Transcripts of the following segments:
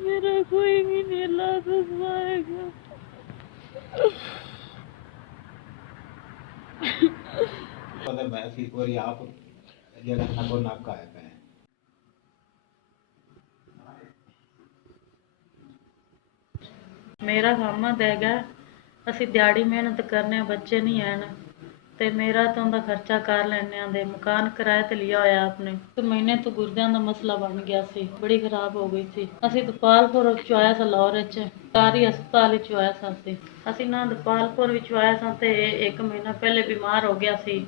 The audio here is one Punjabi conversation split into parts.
मेरा कोई भी नहीं अल्लाह तो सुनाएगा। पता मैं फिर और आप जरा नगो नाका है पे मेरा काम हैगा, ਅਸੀਂ ਦਿਹਾੜੀ ਮਿਹਨਤ ਕਰਨੇ, ਬੱਚੇ ਨਹੀਂ ਹਨ ਤੇ ਮੇਰਾ ਤਾਂ ਉਹਦਾ ਖਰਚਾ ਕਰ ਲੈਣੇ ਆਂਦੇ। ਮਕਾਨ ਕਿਰਾਏ ਤੇ ਲਿਆ ਹੋਇਆ ਆਪਨੇ। ਤੇ ਮਹੀਨੇ ਤੋਂ ਗੁਰਦਿਆਂ ਦਾ ਮਸਲਾ ਬਣ ਗਿਆ ਸੀ, ਬੜੀ ਖਰਾਬ ਹੋ ਗਈ ਸੀ। ਅਸੀਂ ਦਪਾਲਪੁਰ ਵਿੱਚ ਆਇਆ ਸੀ, ਲਾਹੌਰ ਵਿੱਚ ਸਰਕਾਰੀ ਹਸਪਤਾਲ ਵਿੱਚ ਆਇਆ ਸਾਂ। ਅਸੀਂ ਨਾ ਦਪਾਲਪੁਰ ਵਿੱਚ ਆਇਆ ਸਾਂ ਤੇ 1 ਮਹੀਨਾ ਪਹਿਲੇ ਬਿਮਾਰ ਹੋ ਗਿਆ ਸੀ,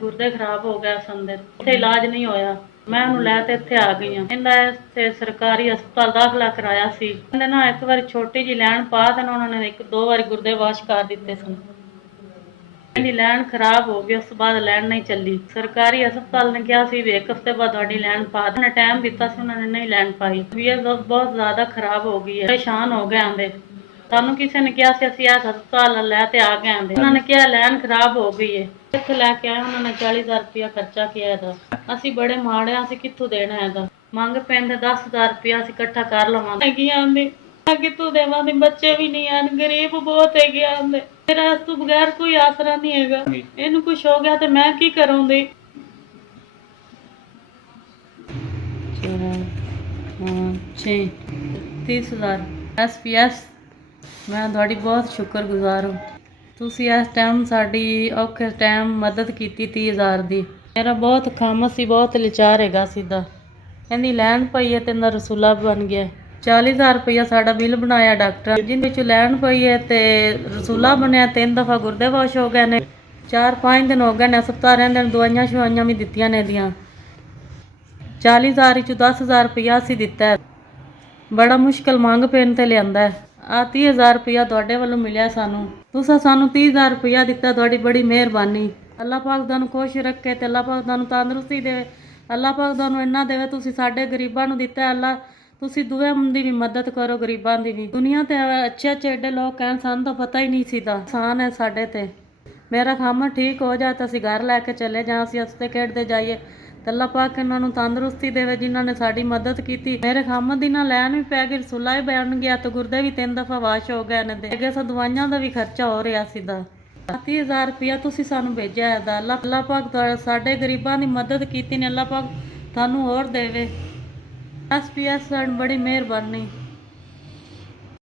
ਗੁਰਦੇ ਖਰਾਬ ਹੋ ਗਏ ਸਨ। ਉੱਥੇ ਇਲਾਜ ਨਹੀਂ ਹੋਇਆ, ਮੈਂ ਉਹਨੂੰ ਲੈ ਤੇ ਇੱਥੇ ਆ ਗਈ ਹਾਂ। ਕਹਿੰਦਾ ਇੱਥੇ ਸਰਕਾਰੀ ਹਸਪਤਾਲ ਦਾਖਲਾ ਕਰਾਇਆ ਸੀ। ਕਹਿੰਦੇ ਨਾ ਇੱਕ ਵਾਰੀ ਛੋਟੀ ਜਿਹੀ ਲੈਣ ਪਾ ਤੇ ਉਹਨਾਂ ਨੇ 1-2 ਵਾਰੀ ਗੁਰਦੇ ਵਾਸ਼ ਕਰ ਦਿੱਤੇ ਸਨ। ਕਹਿੰਦੀ ਲੈਣ ਖਰਾਬ ਹੋ ਗਈ, ਉਸ ਤੋਂ ਬਾਅਦ ਲੈਣ ਨਹੀਂ ਚੱਲੀ। ਸਰਕਾਰੀ ਹਸਪਤਾਲ ਨੇ ਕਿਹਾ ਸੀ ਵੀ 1 ਹਫ਼ਤੇ ਬਾਅਦ ਤੁਹਾਡੀ ਲੈਣ ਪਾ ਦੇਣਾ, ਟਾਈਮ ਦਿੱਤਾ ਸੀ, ਉਹਨਾਂ ਨੇ ਨਹੀਂ ਲੈਣ ਪਾਈ। ਤਬੀਅਤ ਬਹੁਤ ਜ਼ਿਆਦਾ ਖਰਾਬ ਹੋ ਗਈ ਹੈ, ਪਰੇਸ਼ਾਨ ਹੋ ਗਏ ਆਂਦੇ। ਸਾਨੂੰ ਕਿਸੇ ਨੇ ਕਿਹਾ ਸੀ ਅਸੀਂ ਇਸ ਹਸਪਤਾਲ ਲੈ ਤੇ ਆ ਗਏ ਆਂਦੇ। ਉਹਨਾਂ ਨੇ ਕਿਹਾ ਲੈਣ ਖਰਾਬ ਹੋ ਗਈ ਹੈ। ਇੱਥੇ ਲੈ ਕੇ ਆਏ, ਉਹਨਾਂ ਨੇ 40,000 ਰੁਪਇਆ ਖਰਚਾ ਕੀਤਾ ਇਹਦਾ। ਅਸੀਂ ਬੜੇ ਮਾੜੇ ਹਾਂ, ਅਸੀਂ ਕਿੱਥੋਂ ਦੇਣਾ ਇਹਦਾ। ਮੰਗ ਪੈਂਦੇ 10,000 ਰੁਪਇਆ ਅਸੀਂ ਇਕੱਠਾ ਕਰ ਲਵਾਂਗੇ। ਹੈਗੀਆਂ ਆਂਦੇ ਕਿੱਥੋਂ ਦੇਵਾਂਗੇ, ਬੱਚੇ ਵੀ ਨਹੀਂ ਹਨ, ਗਰੀਬ ਬਹੁਤ ਹੈਗੇ ਆਂਦੇ। ਮੇਰਾ ਇਸ ਤੋਂ ਬਗੈਰ ਕੋਈ ਆਸਰਾ ਨਹੀਂ ਹੈਗਾ। ਇਹਨੂੰ ਕੁਛ ਹੋ ਗਿਆ ਤੇ ਮੈਂ ਕੀ ਕਰੂੰਗੀ। 30,000 SPS। ਮੈਂ ਤੁਹਾਡੀ ਬਹੁਤ ਸ਼ੁਕਰਗੁਜ਼ਾਰ ਹਾਂ। ਤੁਸੀਂ ਇਸ ਟਾਈਮ ਸਾਡੀ ਔਖੇ ਟਾਈਮ ਮਦਦ ਕੀਤੀ 30,000 ਦੀ। ਮੇਰਾ ਬਹੁਤ ਕੰਮ ਸੀ, ਬਹੁਤ ਲਾਚਾਰ ਹੈਗਾ ਸਿੱਧਾ। ਇਹਦੀ ਲੈਣ ਪਈ ਹੈ ਤੇ ਇਹਦਾ ਰਸੂਲਾ ਬਣ ਗਿਆ। 40,000 ਰੁਪਇਆ ਸਾਡਾ ਬਿੱਲ ਬਣਾਇਆ ਡਾਕਟਰ, ਜਿਹਦੇ ਵਿੱਚ ਲੈਣ ਪਈ ਹੈ ਤੇ ਰਸੂਲਾ ਬਣਿਆ। 3 ਦਫਾ ਗੁਰਦੇ ਵਾਸ਼ ਹੋ ਗਏ ਨੇ, 4-5 ਦਿਨ ਹੋ ਗਏ ਨੇ ਹਸਪਤਾਲ ਰਹਿੰਦੇ ਨੇ। ਦਵਾਈਆਂ ਸ਼ਵਾਈਆਂ ਵੀ ਦਿੱਤੀਆਂ ਨੇ ਇਹਦੀਆਂ। 40,000 ਵਿੱਚੋਂ 10,000 ਰੁਪਇਆ ਅਸੀਂ ਦਿੱਤਾ। ਬੜਾ ਮੁਸ਼ਕਿਲ ਮੰਗ ਪੈਣ ਤੇ ਲਿਆਂਦਾ ਹੈ। ਆ 30,000 ਰੁਪਇਆ ਤੁਹਾਡੇ ਵੱਲੋਂ ਮਿਲਿਆ ਸਾਨੂੰ। ਤੁਸੀਂ ਸਾਨੂੰ 30,000 ਰੁਪਇਆ ਦਿੱਤਾ, ਤੁਹਾਡੀ ਬੜੀ ਮਿਹਰਬਾਨੀ। ਅੱਲਾਹ ਪਾਕ ਤੁਹਾਨੂੰ ਖੁਸ਼ ਰੱਖੇ ਤੇ ਅੱਲਾਹ ਪਾਕ ਤੁਹਾਨੂੰ ਤੰਦਰੁਸਤੀ ਦੇਵੇ। ਅੱਲਾਹ ਪਾਕ ਤੁਹਾਨੂੰ ਇੰਨਾ ਦੇਵੇ, ਤੁਸੀਂ ਸਾਡੇ ਗਰੀਬਾਂ ਨੂੰ ਦਿੱਤਾ। ਅੱਲਾਹ ਤੁਸੀਂ ਦੂਏ ਦੀ ਵੀ ਮਦਦ ਕਰੋ, ਗਰੀਬਾਂ ਦੀ ਵੀ। ਦੁਨੀਆ ਤੇ ਅੱਛੇ ਅੱਛੇ ਏਡੇ ਲੋਕ ਹਨ, ਸਾਨੂੰ ਤਾਂ ਪਤਾ ਹੀ ਨਹੀਂ ਸੀਦਾ। ਆਸਾਨ ਹੈ ਸਾਡੇ ਤੇ। ਮੇਰਾ ਕੰਮ ਠੀਕ ਹੋ ਜਾ ਤਾਂ ਅਸੀਂ ਘਰ ਲੈ ਕੇ ਚਲੇ ਜਾਂ, ਅਸੀਂ ਹੱਸਦੇ ਖੇਡਦੇ ਜਾਈਏ। ਤੇ ਅੱਲਾਹ ਪਾਕ ਇਹਨਾਂ ਨੂੰ ਤੰਦਰੁਸਤੀ ਦੇਵੇ ਜਿਨ੍ਹਾਂ ਨੇ ਸਾਡੀ ਮਦਦ ਕੀਤੀ। ਮੇਰੇ ਕੰਮ ਦੀ ਨਾ ਲੈਣ ਵੀ ਪੈ ਗਈ, ਰਸੂਲਾ ਵੀ ਬਣ ਗਿਆ ਤੇ ਗੁਰਦੇ ਵੀ 3 ਦਫਾ ਵਾਸ਼ ਹੋ ਗਏ ਨੇ। ਅੱਗੇ ਸਾ ਦਵਾਈਆਂ ਦਾ ਵੀ ਖਰਚਾ ਹੋ ਰਿਹਾ ਸੀਦਾ। 30,000 ਰੁਪਇਆ ਤੁਸੀਂ ਸਾਨੂੰ ਭੇਜਿਆ ਹੈ। ਅੱਲਾਹ ਪਾਕ ਸਾਡੇ ਗਰੀਬਾਂ ਦੀ ਮਦਦ ਕੀਤੀ ਨੇ। ਅੱਲਾਹ ਪਾਕ ਤੁਹਾਨੂੰ ਹੋਰ ਦੇਵੇ। SPS ਬੜੀ ਮਿਹਰਬਾਨੀ।